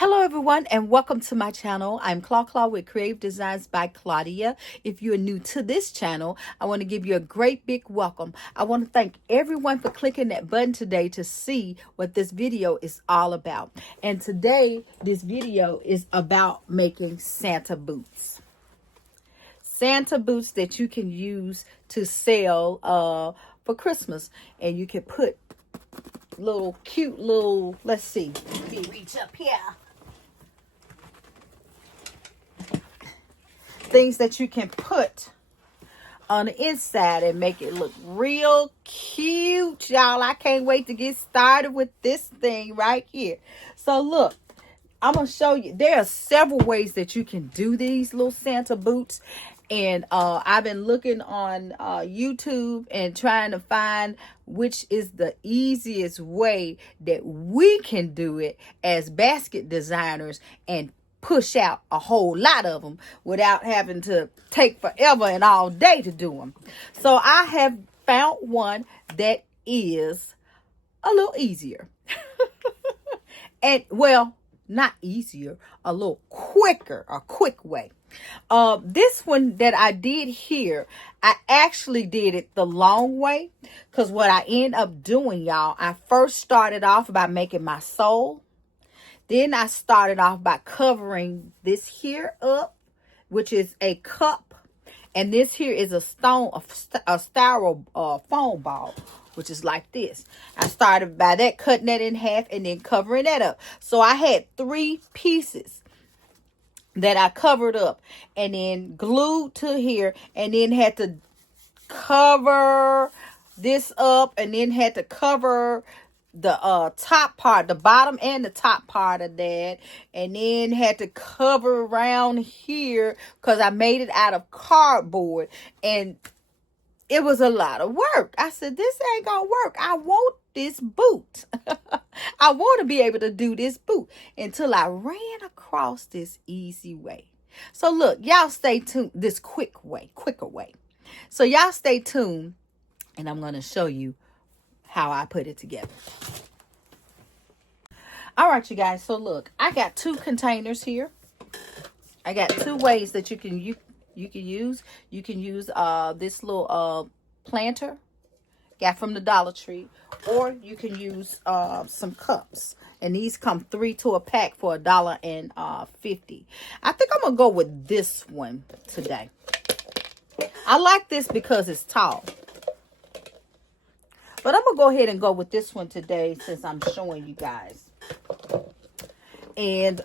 Hello everyone and welcome to my channel. I'm Claw with Creative Designs by Claudia. If you're new to this channel, I want to give you a great big welcome. I want to thank everyone for clicking that button today to see what this video is all about. And today this video is about making Santa boots. Santa boots that you can use to sell for Christmas, and you can put little cute little, let's see, let me reach up here. Things that you can put on the inside and make it look real cute, y'all. I can't wait to get started with this thing right here. So look, I'm gonna show you. There are several ways that you can do these little Santa boots, and I've been looking on YouTube and trying to find which is the easiest way that we can do it as basket designers and push out a whole lot of them without having to take forever and all day to do them. So I have found one that is a little easier. And well, not easier, a little quicker, a quick way. This one that I did here, I actually did it the long way, because what I end up doing, y'all, I first started off by making my sole. Then I started off by covering this here up, which is a cup. And this here is a styrofoam ball, which is like this. I started by that, cutting that in half and then covering that up. So I had 3 pieces that I covered up and then glued to here, and then had to cover this up, and then had to cover the top part, the bottom and the top part of that, and then had to cover around here because I made it out of cardboard, and it was a lot of work. I said, this ain't gonna work. I want this boot. I want to be able to do this boot, until I ran across this easy way. So look, y'all stay tuned. This quicker way. So y'all stay tuned, and I'm going to show you how I put it together. All right, you guys. So look, I got 2 containers here. I got 2 ways that you can use. You can use this little planter got from the Dollar Tree, or you can use some cups, and these come 3 to a pack for $1.50. I think I'm gonna go with this one today. I like this because it's tall, but I'm gonna go ahead and go with this one today since I'm showing you guys. And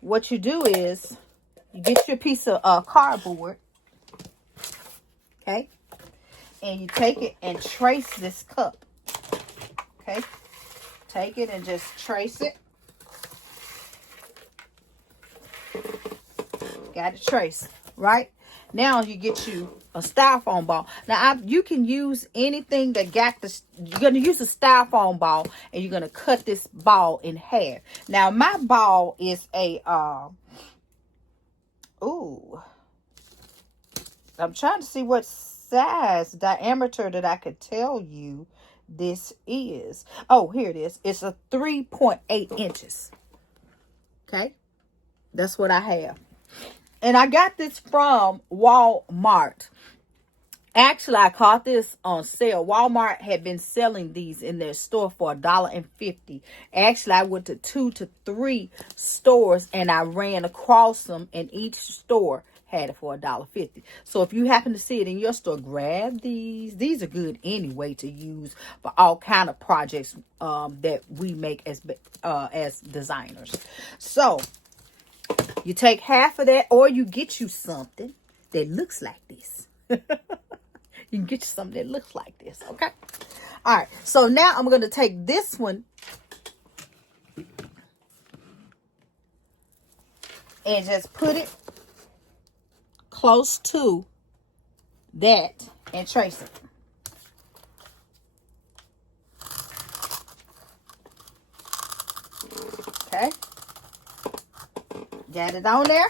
what you do is you get your piece of cardboard, okay, and you take it and trace this cup, okay. Take it and just trace it. Got it traced, right? Now you get you a styrofoam ball. Now you can use anything that got this. You're gonna use a styrofoam ball, and you're gonna cut this ball in half. Now my ball is a I'm trying to see what size diameter that I could tell you this is. Oh, here it is. It's a 3.8 inches. Okay, that's what I have. And I got this from Walmart. Actually, I caught this on sale. Walmart had been selling these in their store for $1.50. Actually, I went to 2 to 3 stores, and I ran across them, and each store had it for $1.50. So if you happen to see it in your store, grab these. These are good anyway to use for all kind of projects that we make as designers. So you take half of that, or you get you something that looks like this. You can get you something that looks like this, okay? All right, so now I'm going to take this one and just put it close to that and trace it. Okay. Got it on there?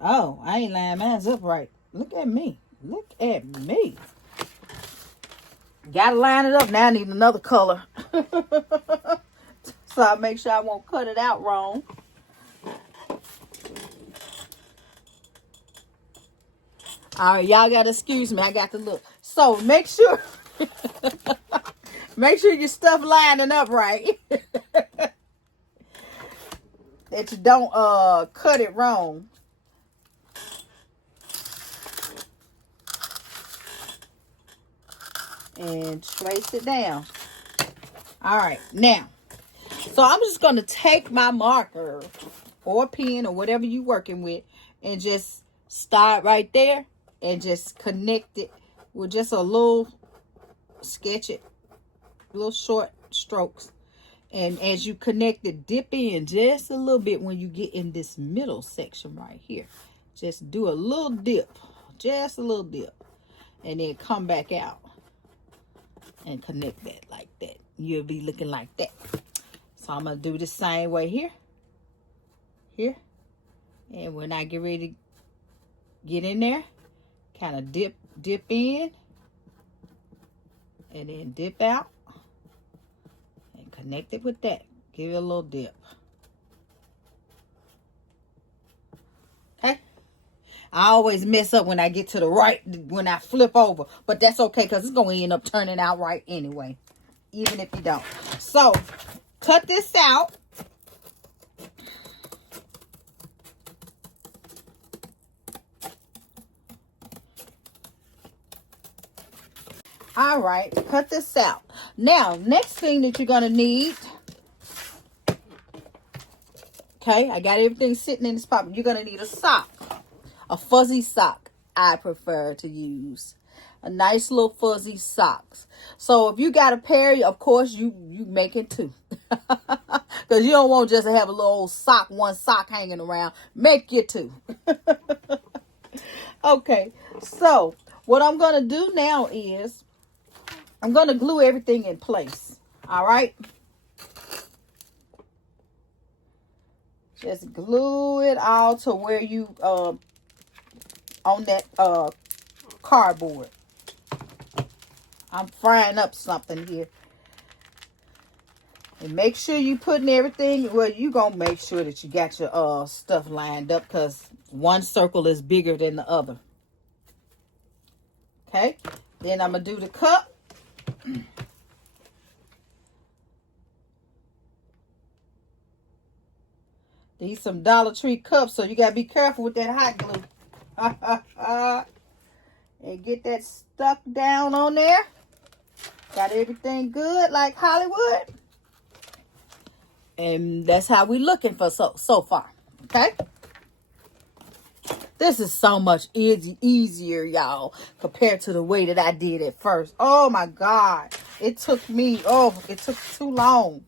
Oh, I ain't lining mine up right. Look at me. Look at me. Gotta line it up. Now I need another color. So I make sure I won't cut it out wrong. All right, y'all gotta excuse me. I got to look. So make sure, make sure your stuff lining up right. That you don't cut it wrong. And trace it down. All right, now, so I'm just gonna take my marker or a pen or whatever you're working with and just start right there and just connect it with just a little, sketch it, little short strokes. And as you connect it, dip in just a little bit when you get in this middle section right here. Just do a little dip, just a little dip, and then come back out and connect that like that. You'll be looking like that. So I'm going to do the same way here. Here. And when I get ready to get in there, kind of dip in. And then dip out. And connect it with that. Give it a little dip. Okay. I always mess up when I get to the right, when I flip over. But that's okay, because it's going to end up turning out right anyway. Even if you don't. So, cut this out. All right, cut this out. Now, next thing that you're going to need. Okay, I got everything sitting in this pocket. You're going to need a sock. A fuzzy sock, I prefer to use. A nice little fuzzy socks. So if you got a pair, of course, you make it two. Because you don't want just to have a little old sock, one sock hanging around. Make you two. Okay, so what I'm going to do now is I'm going to glue everything in place. All right? Just glue it all to where you, on that cardboard. I'm frying up something here. And make sure you putting everything, well, you going to make sure that you got your stuff lined up, because one circle is bigger than the other. Okay? Then I'm going to do the cup. These some Dollar Tree cups, so you got to be careful with that hot glue. And get that stuck down on there. Got everything good like Hollywood. And that's how we looking for so far. Okay? This is so much easier, y'all, compared to the way that I did it first. Oh, my God. It took too long.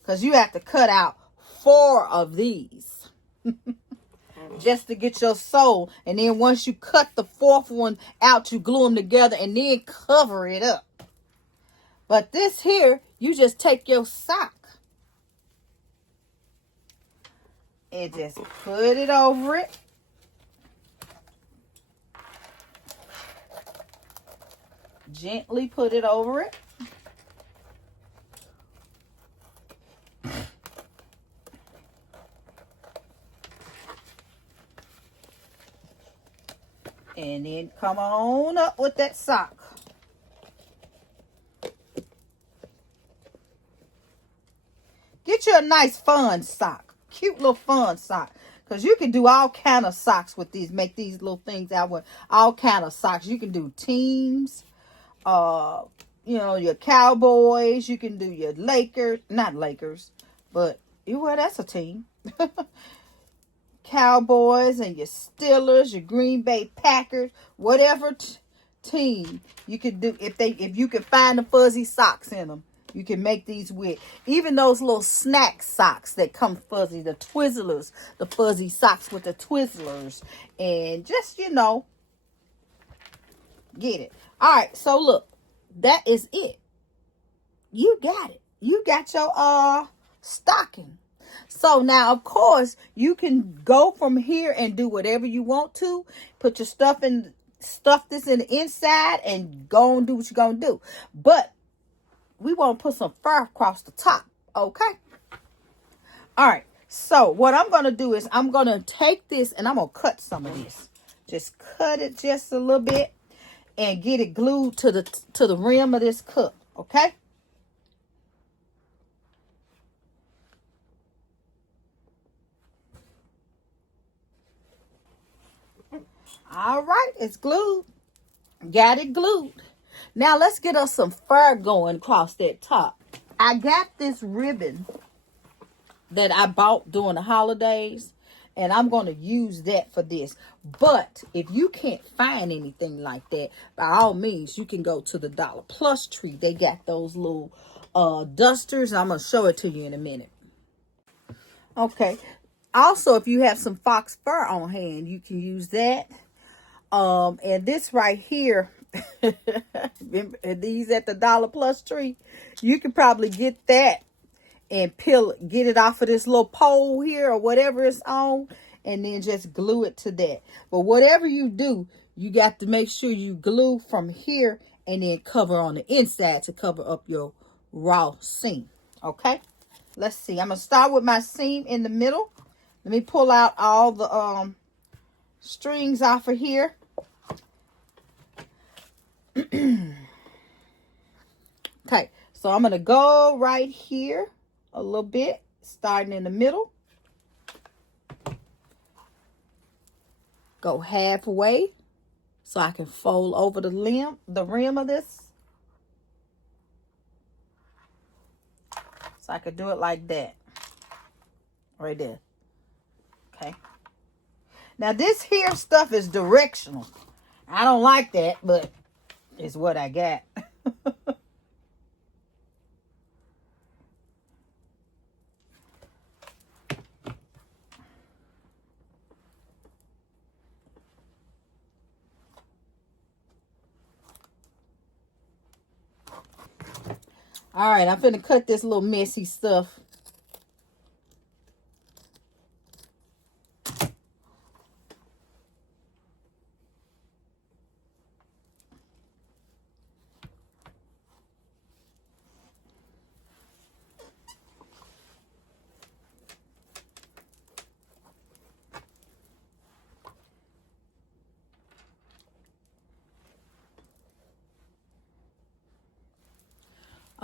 Because you have to cut out 4 of these. Just to get your sole. And then once you cut the 4th one out, you glue them together and then cover it up. But this here, you just take your sock and just put it over it. Gently put it over it. And then come on up with that sock. Get you a nice fun sock. Cute little fun sock. Because you can do all kind of socks with these. Make these little things out with all kind of socks. You can do teams. You know, your Cowboys. You can do your Lakers. Not Lakers. But, well, that's a team. Cowboys and your Steelers, your Green Bay Packers, whatever team you can do. If you can find the fuzzy socks in them, you can make these with. Even those little snack socks that come fuzzy, the Twizzlers, the fuzzy socks with the Twizzlers, and just, you know, get it. All right, so look, that is it. You got it. You got your stocking. So now, of course, you can go from here and do whatever you want to. Put your stuff this in the inside and go and do what you're going to do. But we want to put some fur across the top, okay? All right. So what I'm going to do is I'm going to take this and I'm going to cut some of this. Just cut it just a little bit and get it glued to the rim of this cup. Okay. All right. It's glued. Got it glued. Now let's get us some fur going across that top. I got this ribbon that I bought during the holidays, and I'm going to use that for this. But if you can't find anything like that, by all means, you can go to the Dollar Plus tree. They got those little dusters. I'm going to show it to you in a minute. Okay. Also, if you have some fox fur on hand, you can use that. And this right here, these at the Dollar Plus tree, you can probably get that and get it off of this little pole here or whatever it's on, and then just glue it to that. But whatever you do, you got to make sure you glue from here and then cover on the inside to cover up your raw seam. Okay, let's see. I'm gonna start with my seam in the middle. Let me pull out all the strings off of here. Okay, so I'm gonna go right here a little bit, starting in the middle. Go halfway so I can fold over the rim of this. So I could do it like that. Right there. Okay. Now this here stuff is directional. I don't like that, but it's what I got. All right, I'm finna cut this little messy stuff.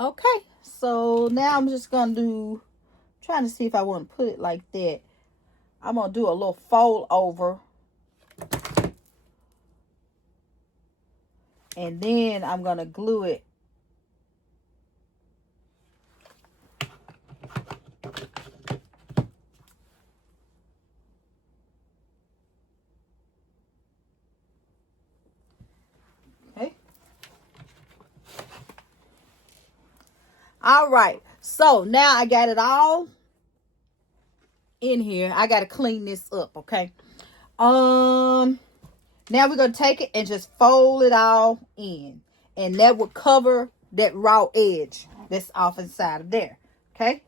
Okay, so now I'm just gonna trying to see if I want to put it like that. I'm gonna do a little fold over, and then I'm gonna glue it. Okay. All right, so now I got it all in here. I got to clean this up. Okay. Now we're gonna take it and just fold it all in, and that will cover that raw edge that's off inside of there. Okay.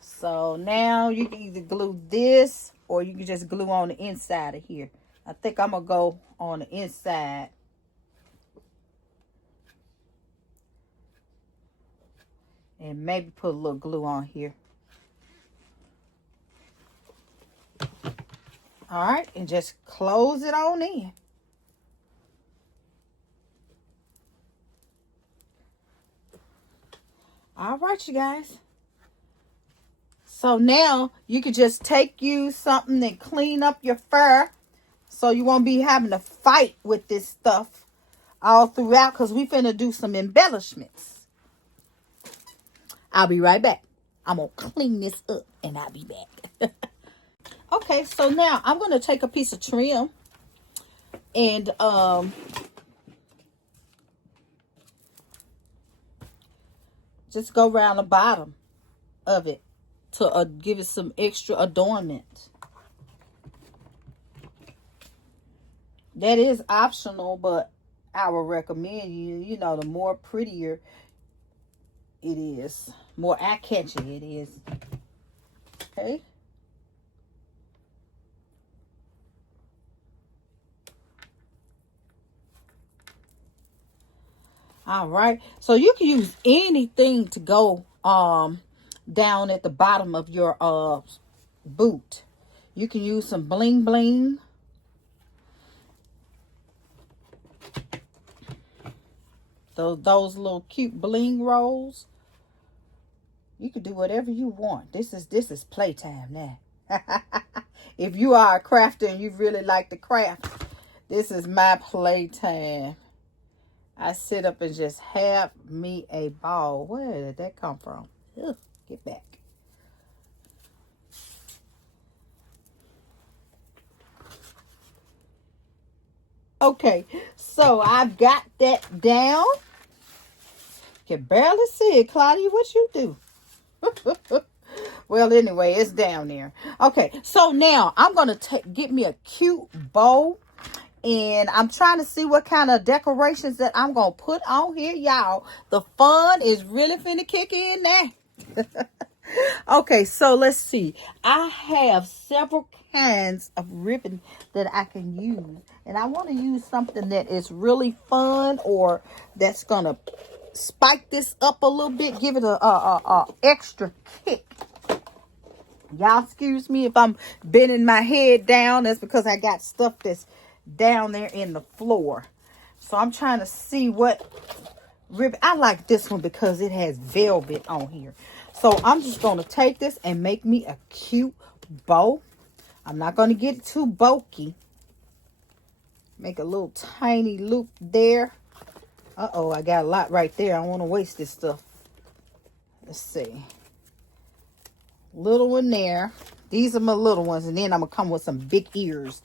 So now you can either glue this or you can just glue on the inside of here. I think I'm gonna go on the inside. And maybe put a little glue on here. All right, and just close it on in. All right, you guys. So now you can just take you something and clean up your fur so you won't be having to fight with this stuff all throughout, because we finna do some embellishments. I'll be right back. I'm gonna clean this up and I'll be back. Okay, so now I'm gonna take a piece of trim and just go around the bottom of it to give it some extra adornment. That is optional, but I would recommend you know, the more prettier it is, more eye-catching it is. Okay. All right. So you can use anything to go down at the bottom of your boot. You can use some bling bling. Those little cute bling rolls. You can do whatever you want. This is playtime now. If you are a crafter and you really like to craft, this is my playtime. I sit up and just have me a ball. Where did that come from? Ugh, get back. Okay, so I've got that down. Can barely see it, Claudia. What you do? Well, anyway, it's down there. Okay, so now I'm going to get me a cute bow. And I'm trying to see what kind of decorations that I'm going to put on here, y'all. The fun is really finna kick in now. Okay, so let's see. I have several kinds of ribbon that I can use. And I want to use something that is really fun or that's going to spike this up a little bit. Give it a extra kick. Y'all excuse me if I'm bending my head down. That's because I got stuff that's down there in the floor. So I'm trying to see what ribbon. I like this one because it has velvet on here. So I'm just going to take this and make me a cute bow. I'm not going to get it too bulky. Make a little tiny loop there. Uh-oh, I got a lot right there. I don't want to waste this stuff. Let's see. Little one there. These are my little ones. And then I'm going to come with some big ears.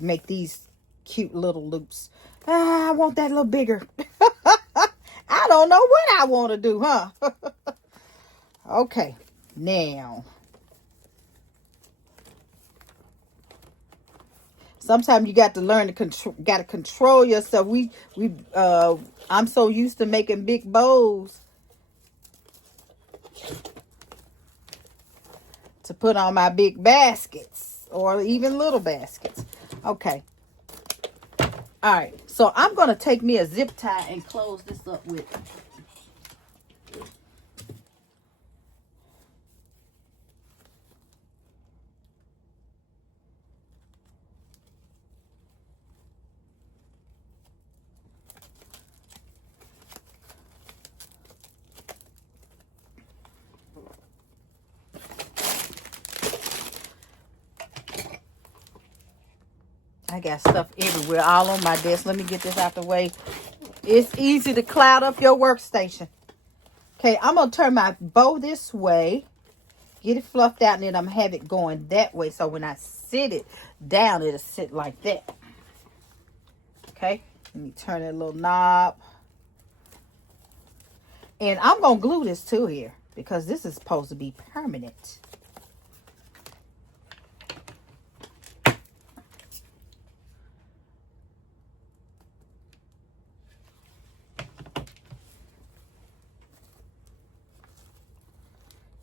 Make these cute little loops. I want that a little bigger. I don't know what I want to do, huh? Okay. Now. Sometimes you got to learn to control yourself. I'm so used to making big bows to put on my big baskets or even little baskets. Okay. All right. So I'm going to take me a zip tie and close this up with. I got stuff everywhere, all on my desk. Let me get this out the way. It's easy to cloud up your workstation. Okay, I'm going to turn my bow this way. Get it fluffed out, and then I'm going to have it going that way. So when I sit it down, it'll sit like that. Okay, let me turn that little knob. And I'm going to glue this to here because this is supposed to be permanent.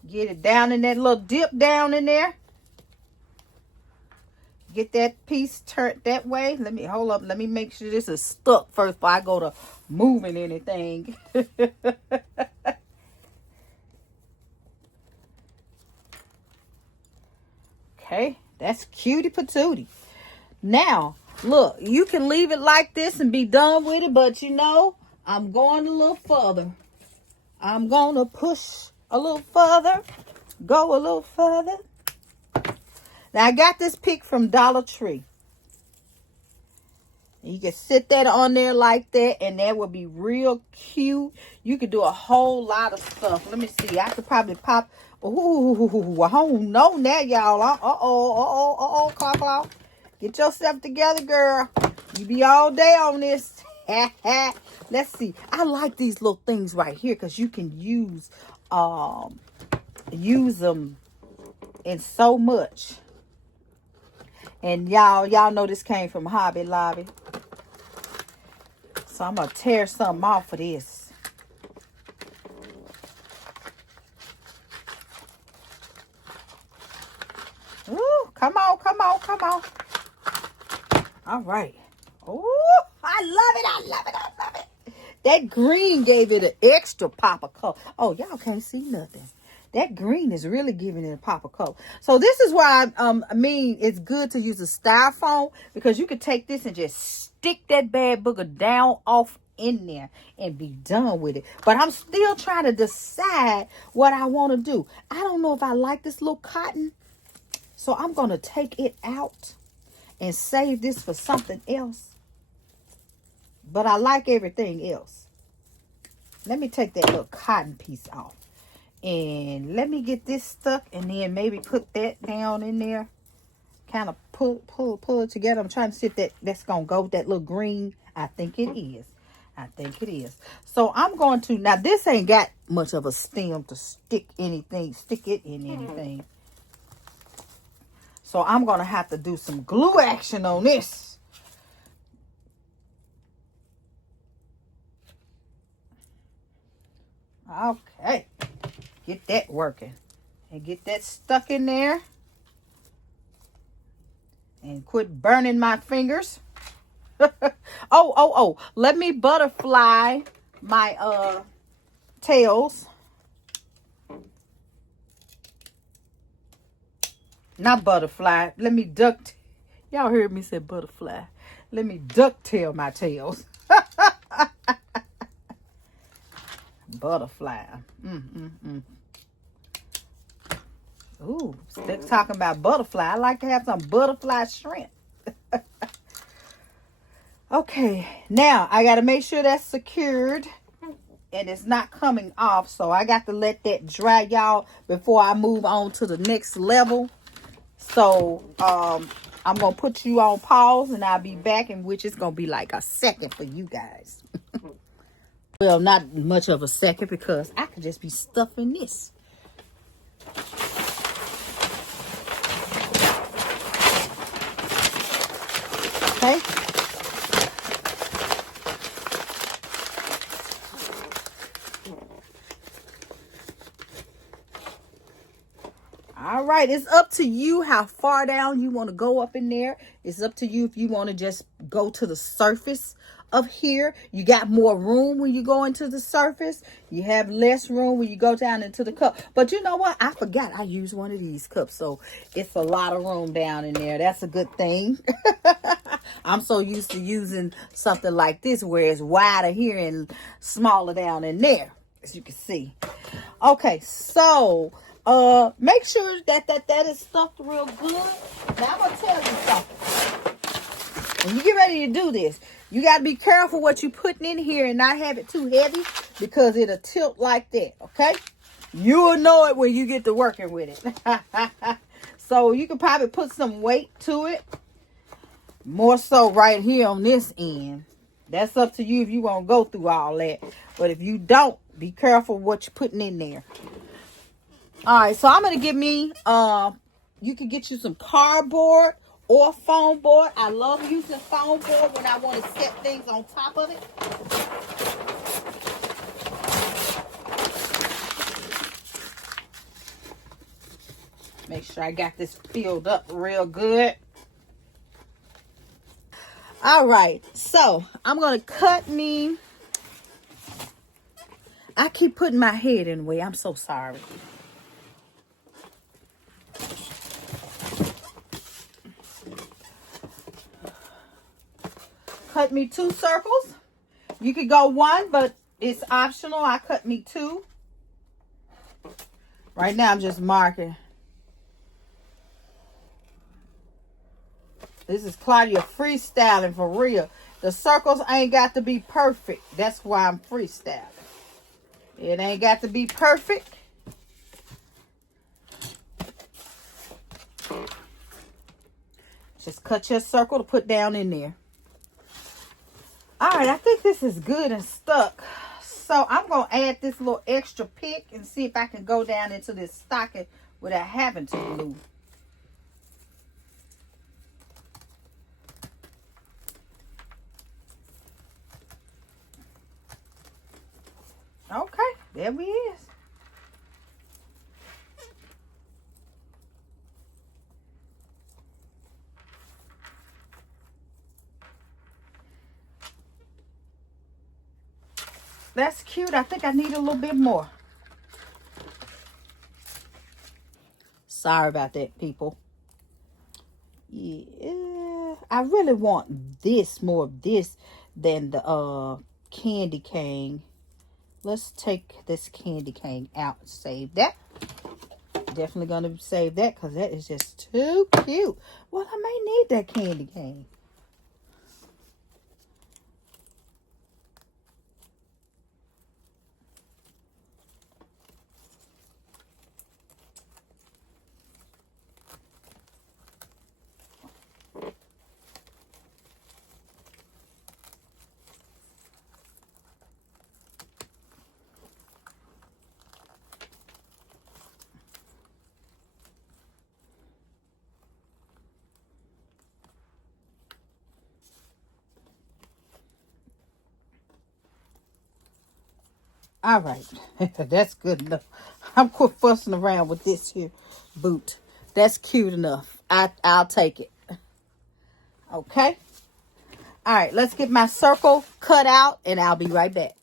Get it down in that little dip down in there. Get that piece turned that way. Let me hold up. Let me make sure this is stuck first before I go to moving anything. Okay, that's cutie patootie. Now, look, you can leave it like this and be done with it, but you know, I'm going a little further. I'm going to push a little further, go a little further. Now, I got this pick from Dollar Tree. You can sit that on there like that, and that will be real cute. You could do a whole lot of stuff. Let me see. I could probably pop. Ooh, I don't know now, y'all. Claw, claw. Get yourself together, girl. You be all day on this. Let's see. I like these little things right here because you can use them in so much. And y'all know this came from Hobby Lobby. So I'm going to tear something off of this. Ooh, come on, come on, come on. All right. Ooh, I love it, I love it, I love it. That green gave it an extra pop of color. Oh, y'all can't see nothing. That green is really giving it a pop of color. So this is why I mean it's good to use a styrofoam, because you could take this and just stick that bad booger down off in there and be done with it. But I'm still trying to decide what I want to do. I don't know if I like this little cotton, so I'm going to take it out and save this for something else. But I like everything else. Let me take that little cotton piece off. And let me get this stuck, and then maybe put that down in there. Kind of pull it together. I'm trying to see if that's going to go with that little green. I think it is. I think it is. So I'm going to, now this ain't got much of a stem to stick it in anything. So I'm going to have to do some glue action on this. Okay. Get that working. And get that stuck in there. And quit burning my fingers. Oh. Let me butterfly my tails. Not butterfly. Let me duct. Y'all heard me say butterfly. Let me ducktail my tails. Butterfly. Ooh, they're talking about butterfly. I like to have some butterfly shrimp. Okay, now I got to make sure that's secured and it's not coming off. So I got to let that dry, y'all, before I move on to the next level. So I'm going to put you on pause and I'll be back, in which it's going to be like a second for you guys. Well, not much of a second, because I could just be stuffing this. Okay. All right, it's up to you how far down you want to go up in there. It's up to you if you want to just go to the surface of here. You got more room when you go into the surface. You have less room when you go down into the cup. But you know what? I forgot I used one of these cups, so it's a lot of room down in there. That's a good thing. I'm so used to using something like this where it's wider here and smaller down in there, as you can see. Okay, so make sure that is stuffed real good. Now I'm gonna tell you something. When you get ready to do this, you got to be careful what you're putting in here and not have it too heavy, because it'll tilt like that, okay? You'll know it when you get to working with it. So you can probably put some weight to it. More so right here on this end. That's up to you if you want to go through all that. But if you don't, be careful what you're putting in there. All right, so I'm going to give me, you can get you some cardboard or foam board. I love using foam board when I want to set things on top of it. Make sure I got this filled up real good. All right, so I'm going to cut me. I keep putting my head in the way. I'm so sorry. Cut me 2 circles. You could go 1, but it's optional. I cut me 2. Right now I'm just marking. This is Claudia freestyling for real. The circles ain't got to be perfect. That's why I'm freestyling. It ain't got to be perfect. Just cut your circle to put down in there. All right, I think this is good and stuck. So I'm going to add this little extra pick and see if I can go down into this stocking without having to glue. Okay, there we is. That's cute. I think I need a little bit more. Sorry about that, people. Yeah, I really want this, more of this than the candy cane. Let's take this candy cane out and save that. Definitely gonna save that because that is just too cute. Well, I may need that candy cane. All right, that's good enough. I'm quit fussing around with this here boot. That's cute enough. I'll take it. Okay. All right, let's get my circle cut out and I'll be right back.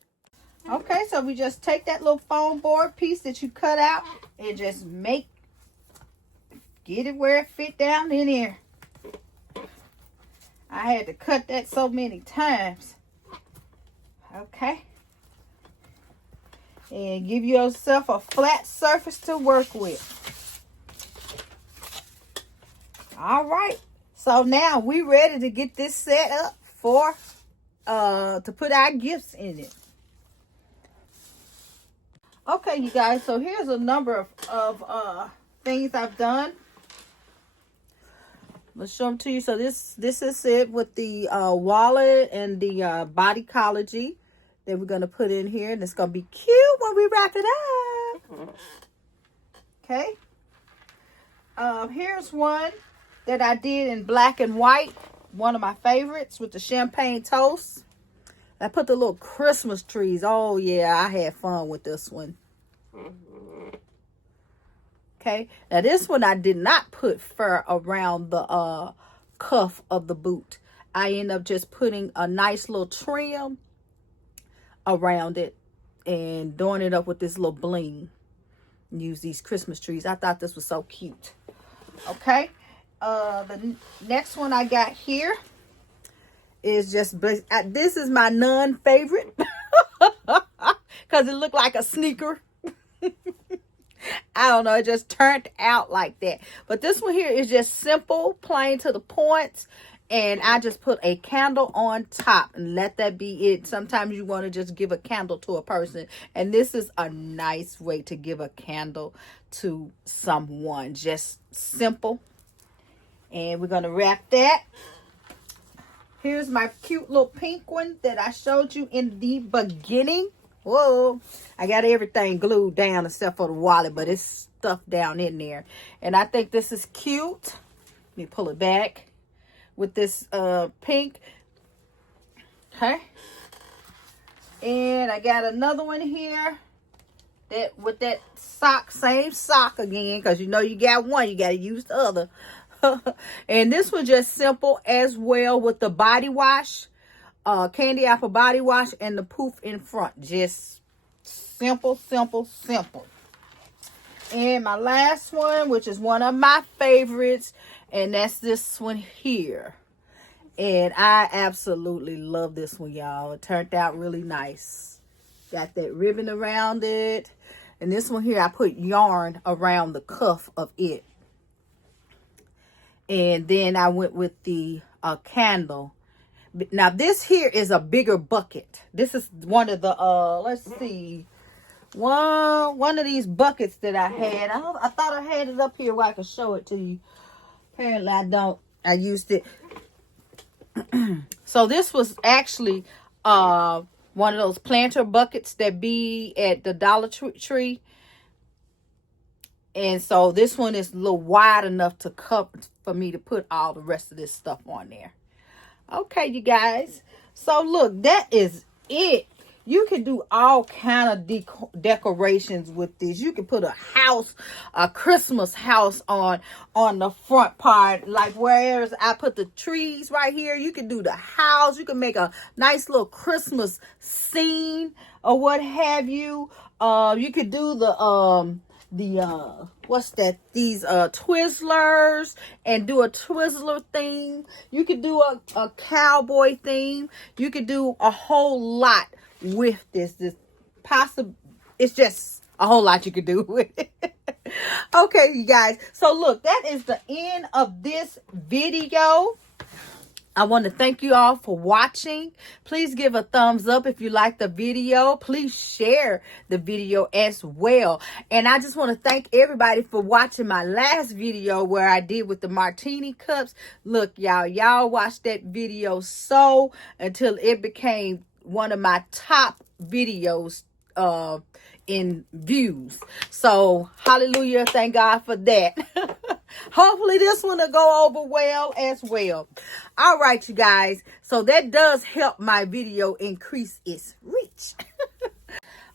Okay, so we just take that little foam board piece that you cut out and just get it where it fit down in here. I had to cut that so many times. Okay. And give yourself a flat surface to work with. All right. So now we ready to get this set up for to put our gifts in it. Okay, you guys, so here's a number of things I've done. Let's show them to you. So this is it with the wallet and the Bodycology that we're going to put in here. And it's going to be cute when we wrap it up. Okay. Here's one that I did in black and white. One of my favorites with the champagne toast. I put the little Christmas trees. Oh, yeah, I had fun with this one. Okay. Now, this one I did not put fur around the cuff of the boot. I end up just putting a nice little trim around it and doing it up with this little bling. Use these Christmas trees. I thought this was so cute. Okay. The next one I got here is just, this is my non-favorite because it looked like a sneaker. I don't know, it just turned out like that. But this one here is just simple, plain to the point. And I just put a candle on top and let that be it. Sometimes you want to just give a candle to a person. And this is a nice way to give a candle to someone. Just simple. And we're going to wrap that. Here's my cute little pink one that I showed you in the beginning. Whoa. I got everything glued down except for the wallet, but it's stuffed down in there. And I think this is cute. Let me pull it back. With this pink. Okay. And I got another one here that with that sock, same sock again, because you know you got one, you got to use the other. And this was just simple as well with the body wash, candy apple body wash and the poof in front. Just simple, simple, simple. And my last one, which is one of my favorites, and that's this one here. And I absolutely love this one, y'all. It turned out really nice. Got that ribbon around it. And this one here, I put yarn around the cuff of it. And then I went with the candle. Now, this here is a bigger bucket. This is one of the, let's see. One of these buckets that I had. I thought I had it up here where I could show it to you. Apparently I don't. I used it. So this was actually one of those planter buckets that be at the Dollar Tree. And so this one is a little wide enough to cover for me to put all the rest of this stuff on there. Okay, you guys. So look, that is it. You can do all kind of decorations with this. You can put a Christmas house on the front part, like whereas I put the trees right here. You can do the house. You can make a nice little Christmas scene or what have you. You could do what's that, these Twizzlers, and do a Twizzler theme. You could do a cowboy theme. You could do a whole lot with this it's just a whole lot you could do with it. Okay, you guys, so look, that is the end of this video. I want to thank you all for watching. Please give a thumbs up if you like the video. Please share the video as well. And I just want to thank everybody for watching my last video where I did with the martini cups. Look, y'all watched that video until it became one of my top videos in views. So hallelujah, thank God for that. Hopefully this one will go over well as well. All right, you guys, so that does help my video increase its reach.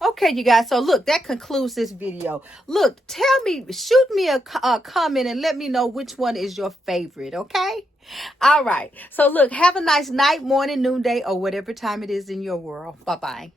Okay, you guys, so look, that concludes this video. Look, shoot me a comment and let me know which one is your favorite, okay? All right, so look, have a nice night, morning, noonday, or whatever time it is in your world. Bye-bye.